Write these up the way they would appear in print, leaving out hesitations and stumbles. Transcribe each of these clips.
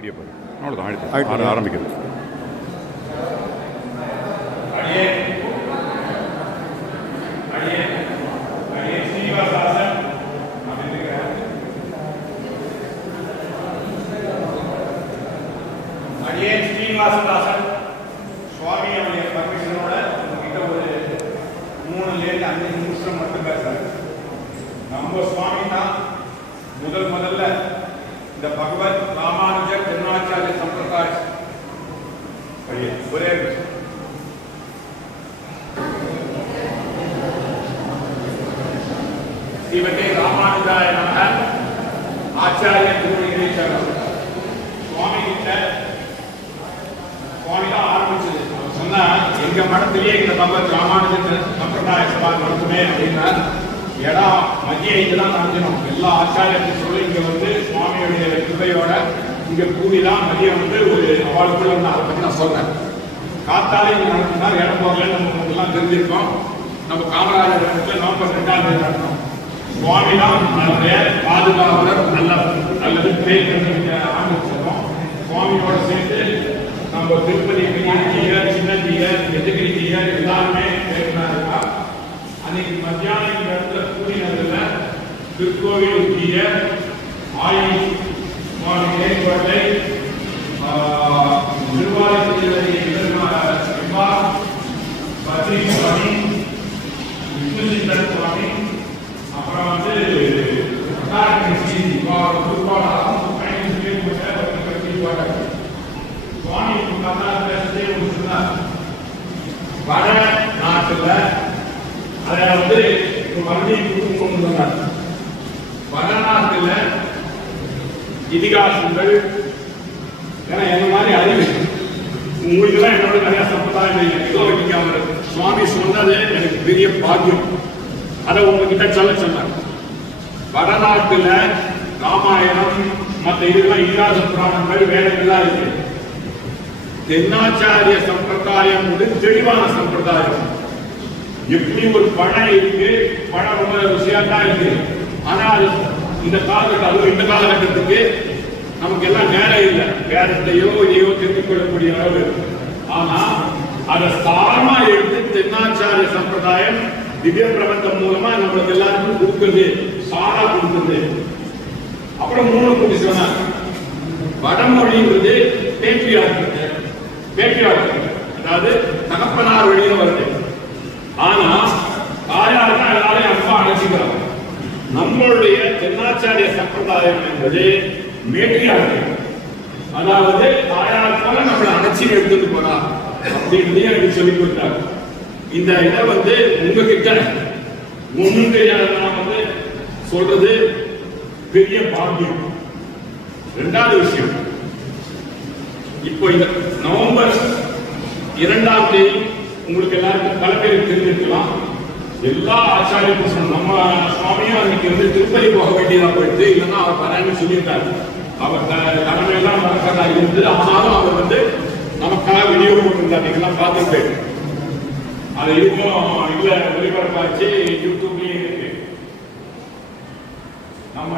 Video பாரு. அவ்வளோதான் ஆரம்பிக்கிறது. ஸ்ரீனிவாசதாசன் சுவாமி அவருடைய பர்மிஷனோட உங்ககிட்ட ஒரு 3-5 நிமிஷம் மட்டும் பேசுறாரு. நம்ம சுவாமி தான் முதல்ல இந்த பகவத் ராமானுஜர் ஜென்மாச்சாரிய சம்பிரதாய ஒரே ஸ்ரீமதே ராமானுஜாய நமः. ஆச்சாரிய திருவடிகளை சுவாமி கிட்ட தான் ஆரம்பிச்சது. சொன்னா எங்க மடத்திலேயே இந்த பகவத் ராமானுஜர் சம்பிரதாய சபா நடத்துமே அப்படின்னா இடம் மத்திய இங்கதான் நடத்தணும். எல்லா ஆச்சாரியத்தையும் சொல்லி இங்க வந்து சுவாமியுடைய கிருபையோட இங்க கூடிதான் மதியம் வந்து ஒரு அவளுக்குள்ள வந்து அதை பத்தி நான் சொல்றேன். காத்தாலே இங்க நடத்தினா இடம் போகல நம்ம எல்லாம் தெரிஞ்சிருக்கோம். நம்ம காமராஜர் இடத்துல நவம்பர் 2ஆம் தேதி நடத்தணும். சுவாமி தான் நம்முடைய பாதுகாவலர் நல்லது பேர் ஆரம்பிச்சிருக்கோம். சுவாமியோட சேர்த்து நம்ம திருப்பதி பெரிய சின்ன தீயர் எதுகிரி தீயர் எல்லாருமே இருக்கா. அன்னைக்கு மத்தியானம் இந்த இடத்துல கூடினதுல திருக்கோவில் தீயர் ஆயுஷ் ஏற்பாட்டை பத்ரி சுவாமி விஷ்ணுசிந்தன் சுவாமி அப்புறம் வந்து சுவாமி வட நாட்டுல அதை வந்து வடநாட்டுல இதிகாசங்கள் என்ன மாதிரி அறிவு உங்களுக்கு எல்லாம் என்னோட நிறைய சம்பிரதாயம் சுவாமி சொன்னது எனக்கு பெரிய பாக்கியம். அதை உங்ககிட்ட சொன்னார். வடநாட்டுல ராமாயணம் மற்ற இதெல்லாம் இதிகாச புராணங்கள் வேலைகள்லாம் இருக்கு. தென்னாச்சாரிய சம்பிரதாயம் வந்து தெளிவான சம்பிரதாயம். எப்படி ஒரு பணம் இருக்கு, பணம் ரொம்ப ருசியா தான் இருக்கு. ஆனால் இந்த காலகட்டத்துக்கு நமக்கு எல்லாம் நேரம் இல்லை. வேறத்தையோ இதையோ தெரிந்து கொள்ளக்கூடிய அளவு. ஆனா அதை சாரமா எடுத்து தென்னாச்சாரிய சம்பிரதாயம் திவ்ய பிரபந்தம் மூலமா நம்மளுக்கு எல்லாருக்கும் கொடுக்குறது, சாரா கொடுக்குறது. அப்புறம் 3 கூட்டி சொன்னார். வடமொழிங்கிறது பேட்ரியார்க், அதாவது தகப்பனார் வழியில வருது. ஆனா தாயார் தான் எல்லாரையும் அப்பா அழைச்சிக்கிறாங்க. நம்மளுடைய தென்னாச்சாரிய சம்பிரதாயம் என்பது மேட்ரியார்க், அதாவது தாயார் போல நம்மளை அணைச்சி எடுத்துட்டு போறா அப்படின்னு எனக்கு சொல்லிக் கொடுத்தாங்க. இந்த இதை வந்து உங்ககிட்ட முன்னுக்கு நான் வந்து சொல்றது பெரிய பாக்கியம். 2வது விஷயம், இப்போ இந்த நவம்பர் 2ஆம் தேதி உங்களுக்கு எல்லாருக்கும் பல பேருக்கு தெரிஞ்சிருக்கலாம். எல்லா ஆச்சாரிய புருஷனும் நம்ம சுவாமியும் அன்னைக்கு வந்து திருப்பதி போக வேண்டியதா போயிட்டு, இல்லைன்னா அவர் பரான்னு சொல்லியிருக்காரு. அவர் கடமையெல்லாம் நடக்கிறதா இருந்து, ஆனாலும் அவர் வந்து நமக்காக விநியோகம் இருந்தாங்க பார்த்துட்டு அது இருக்கும். இல்ல ஒளிபரப்பாச்சு, யூடியூப்லயும் இருக்கு. நம்ம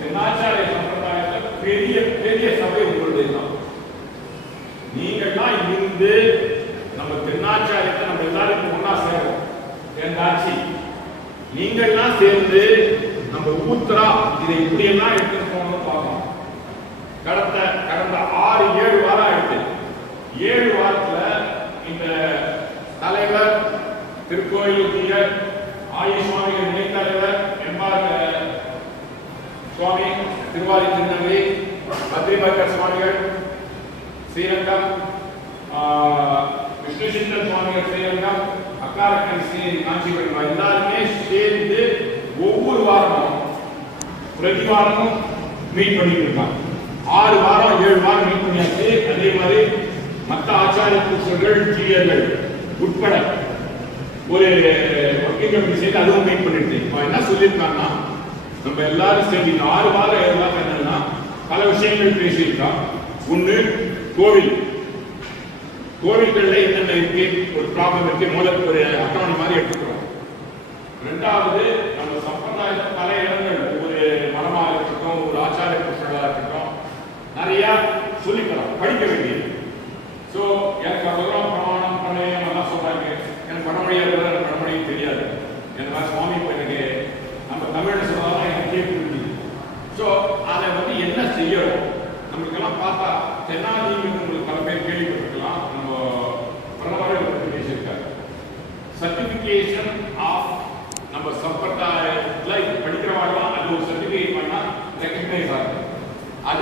தென்னாச்சாரிய சம்பிரதாயத்துல பெரிய சபை உங்களுடைய தான். நீங்கள்லாம் இருந்து நம்ம தென்னாச்சாரியத்தை நம்ம எல்லாருக்கும் ஒன்னா சேரும். என்னாச்சு நீங்கள்லாம் சேர்ந்து நம்ம ஊத்ரா இதை இப்படி எல்லாம் எடுத்துட்டு போகணும்னு பார்க்கணும். கடந்த 6-7 வாரம் ஆயிடுச்சு. 7 வாரத்துல இந்த தலைவர் திருக்கோயில் தீயர் ஆயுஷ் சுவாமிகள் இணைத்தலைவர் எம்ஆர் சுவாமி திருவாரி திருநங்கை பத்ரிபக்கர் சுவாமிகள் ஸ்ரீரங்கம், விஷ்ணுசிந்தன் சுவாமிகள் ஸ்ரீரங்கம், அக்காரக்கன் ஸ்ரீ காஞ்சிபுரம் எல்லாருமே சேர்ந்து ஒவ்வொரு வாரமும் பிரதி வாரமும் மீட் பண்ணிட்டு இருக்காங்க. 6 வாரம் 7 வாரம் மீட் பண்ணியாச்சு. அதே மாதிரி மற்ற ஆச்சாரிய புருஷர்கள் ஜீயர்கள் உட்பட ஒரு ஒர்க்கிங் கமிட்டி சேர்ந்து அதுவும் மீட் பண்ணிட்டு என்ன சொல்லியிருக்காங்கன்னா, நம்ம எல்லாரும் சேர்ந்து 6 வாரம் 7 வாரம் என்னன்னா பல விஷயங்கள் பேசியிருக்கோம். ஒண்ணு, கோவில்கள்ல என்னென்ன இருக்கு, ஒரு ப்ராப்ளம் இருக்கு, முதல்ல ஒரு அட்டவணை மாதிரி எடுத்துக்கிறோம். 2வது, நம்ம சம்பிரதாயத்தில் பல இடங்கள், ஒரு மரமாக இருக்கட்டும், ஒரு ஆச்சாரிய புருஷர்களாக இருக்கட்டும், நிறைய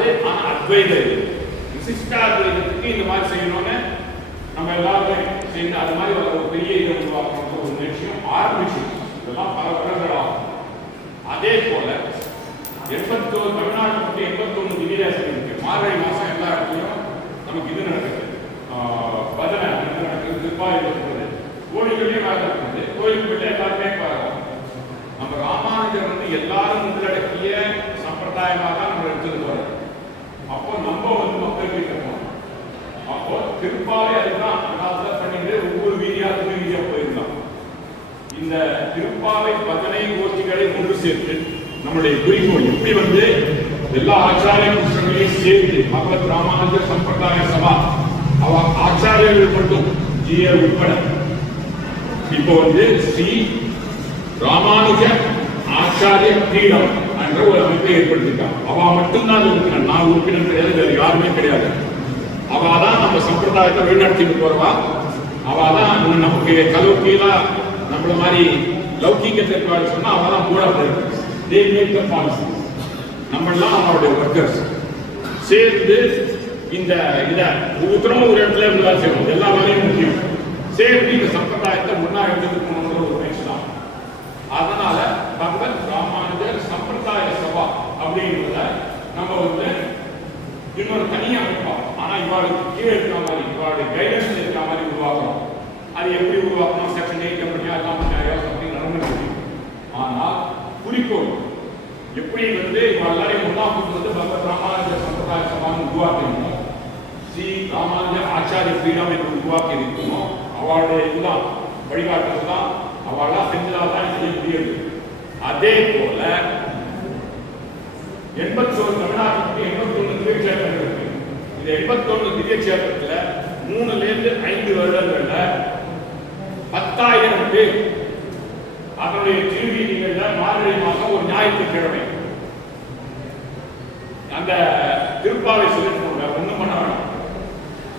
அது ஆனால் அத்வைதம் விசிஷ்டாத்வைதத்துக்கு இந்த மாதிரி செய்யணும்னு நம்ம எல்லாருமே சேர்ந்து அது மாதிரி ஒரு பெரிய இதை உருவாக்கணும் ஒரு விஷயம் ஆரம்பிச்சு இதெல்லாம் பல வருடங்கள் ஆகும். அதே போல 81 தமிழ்நாட்டுக்கு 81 திவ்யதேசம் இருக்கு. மார்கழி மாசம் எல்லா இடத்துலையும் நமக்கு இது நடக்குது, பஜனை நடக்குது, திருப்பாய் நடக்குது, கோயில்களையும் வேலை நடக்குது. கோயிலுக்குள்ள எல்லாருமே பார்க்கணும். நம்ம ராமானுஜர் வந்து எல்லாரும் உள்ளடக்கிய சம்பிரதாயமாக தான் நம்ம எடுத்துட்டு போறோம். அப்போ நம்ம வந்து மக்களுக்கு இருக்கணும். அப்போ திருப்பாவை அதுதான் அதாவது பண்ணிட்டு ஒவ்வொரு வீதியாக போயிருந்தோம். இந்த திருப்பாவை பஜனை கோஷ்டிகளை ஒன்று சேர்த்து நம்முடைய குறிக்கோள் எப்படி வந்து எல்லா ஆச்சாரிய புருஷங்களையும் சேர்த்து பகவத் ராமானுஜர் சம்பிரதாய சபா அவ ஆச்சாரியர்கள் மட்டும் ஜிஏ உட்பட இப்போ வந்து ஸ்ரீ ராமானுஜ ஆச்சாரிய பீடம் என்ற ஒரு அமைப்பை ஏற்படுத்திட்டான். அவ மட்டும்தான் உறுப்பினர், நான் உறுப்பினர் கிடையாது, வேறு யாருமே கிடையாது. அவ தான் நம்ம சம்பிரதாயத்தை வழிநடத்திட்டு போறவா. அவ தான் நமக்கு கலோக்கியலா நம்மள மாதிரி லௌகீகத்தை சொன்னா அவ தான் கூட பாலிசி. நம்மளாம் அவருடைய ஒர்க்கர்ஸ் சேர்ந்து இந்த இதை ஒவ்வொருத்தரும் ஒரு இடத்துல இருந்து வேலை செய்யணும். எல்லா வேலையும் முக்கியம். சேர்ந்து இந்த சம்பிரதாயத்தை முன்னா எடுத்துட்டு போகணுங்கிற ஒரு முயற்சி தான். அதனால பகவத் ராமானுஜர் சம்பிரதாய சபா அப்படிங்கிறத நம்ம வந்து இன்னொரு தனியா அமைப்போம். ஆனா இவாளுக்கு கீழே இருக்கிற மாதிரி இவாளுடைய கைடன்ஸ் இருக்கிற மாதிரி உருவாக்கணும். அது எப்படி உருவாக்கணும், செக்ஷன் 8 அப்படியா அப்படின்னு நடந்து. ஆனால் குறிக்கோள் எப்படி வந்து எல்லாரையும் ஒன்றா கூட்டு வந்து பகவத் ராமானுஜர் சம்பிரதாய சபான்னு உருவாக்கணும், ஸ்ரீ ராமானுஜர் ஆச்சாரிய பீடம் என்று உருவாக்கி இருக்கணும். அவளுடைய இதுதான் வழிகாட்டுறது தான், அவளா செஞ்சதால் தான் செய்ய முடியாது. அதே போல 81 தமிழ்நாட்டுக்கு 81 திவ்ய கஷேத்திரங்கள் இருக்கு. இந்த 81 திவ்ய கஷேத்திரத்துல 3 to 5 வருடங்கள்ல 10,000 பேர் அதனுடைய திருவீதிகள்ல மார்கழி மாதம் ஒரு ஞாயிற்றுக்கிழமை அந்த திருப்பாவை சொல்லிட்டு போங்க. ஒண்ணும் பண்ண வேண்டாம்.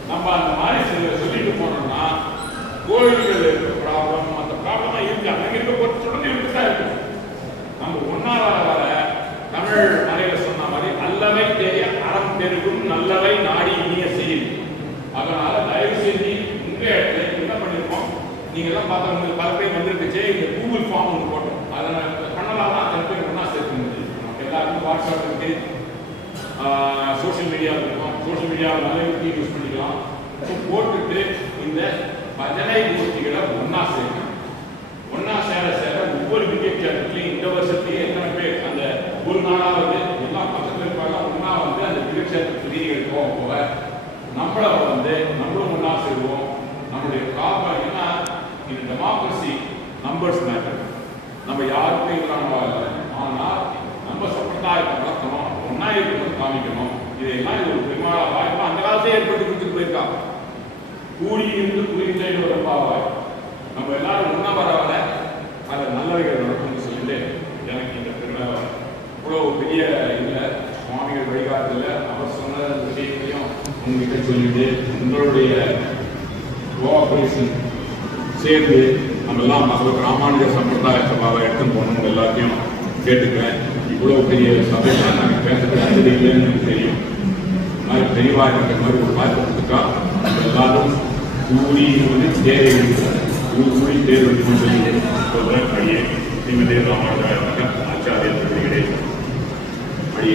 நம்ம அந்த மாதிரி சொல்லிட்டு போனோம்னா கோயில்கள் இருக்கிற ப்ராப்ளம் அந்த ப்ராப்ளம் இருக்கு. அங்கே இருக்க பொறுத்து தொடர்ந்து இருக்குதான் இருக்கு. நம்ம ஒன்னாவது வர தமிழ் மலையில சொன்ன மாதிரி நல்லவை தேய அறம் பெருகும் நல்லவை நாடி இனிய செய்யும். அதனால தயவு செஞ்சு உங்க இடத்துல என்ன பண்ணிருக்கோம், நீங்க எல்லாம் பார்த்தா உங்களுக்கு பல பேர் வந்துருந்துச்சு. இந்த கூகுள் ஃபார்ம் ஒன்று போட்டோம். அதை பண்ணலாம் தான் சில பேர் ஒன்றா சேர்த்து முடிஞ்சு. நமக்கு எல்லாருக்கும் வாட்ஸ்அப் இருக்கு, சோசியல் மீடியா இருக்கும். சோசியல் மீடியாவில் நல்ல யூஸ் பண்ணிக்கலாம். போட்டுட்டு இந்த பஜனை கோஷ்டிகளை ஒன்னா சேர்க்கணும். ஒன்னா சேர சேர ஒவ்வொரு விஜயத்திலையும் இந்த வருஷத்துலயே எத்தனை பேர் அந்த ஒரு நாளாவது எல்லாம் பக்கத்தில் இருப்பாங்க ஒன்னா வந்து அந்த விஜயத்திற்கு வீதிகள் போக நம்மள வந்து நம்மளும் ஒன்னா சேருவோம். நம்மளுடைய ப்ராப்ளம் ஏன்னா இந்த டெமோக்ரஸி நம்பர்ஸ் மேட்டர். நம்ம யாருக்கும் இருக்கிறாங்க இல்லை, ஆனால் நம்ம சம்பிரதாயத்தை வளர்க்கணும், ஒன்னா இருக்கிறது காமிக்கணும். இதெல்லாம் இது ஒரு பெருமாள வாய்ப்பு அந்த காலத்தையே ஏற்பட்டு கொடுத்துட்டு போயிருக்காங்க. கூடி இருந்து குறித்த ஒரு பாவாய் நம்ம எல்லாரும் ஒன்னா வர அதை நல்லவைகள் நடக்கும்னு சொல்லிட்டு எனக்கு இந்த பெருமாள் இவ்வளோ பெரிய இல்லை சுவாமிகள் வழிகாட்டுல அவர் சொன்ன விஷயத்தையும் உங்ககிட்ட சொல்லிட்டு உங்களுடைய கோஆபரேஷன் சேர்ந்து நம்ம எல்லாம் பகவத் ராமானுஜர் சம்பிரதாய சபாவை எடுத்துன்னு போகணும் எல்லாத்தையும் கேட்டுக்கிறேன். இவ்வளோ பெரிய சபையெல்லாம் நாங்கள் பேசுறது அனுமதி இல்லைன்னு எனக்கு தெரியும். இந்த மாதிரி தெளிவாக இருக்கிற மாதிரி ஒரு வாய்ப்பு கொடுத்துக்கா எல்லாரும் கூடி வந்து தேவை கூடி தேர்வு சொல்லி சொல்கிறேன். ராமானுஜர் ஆச்சாரியர்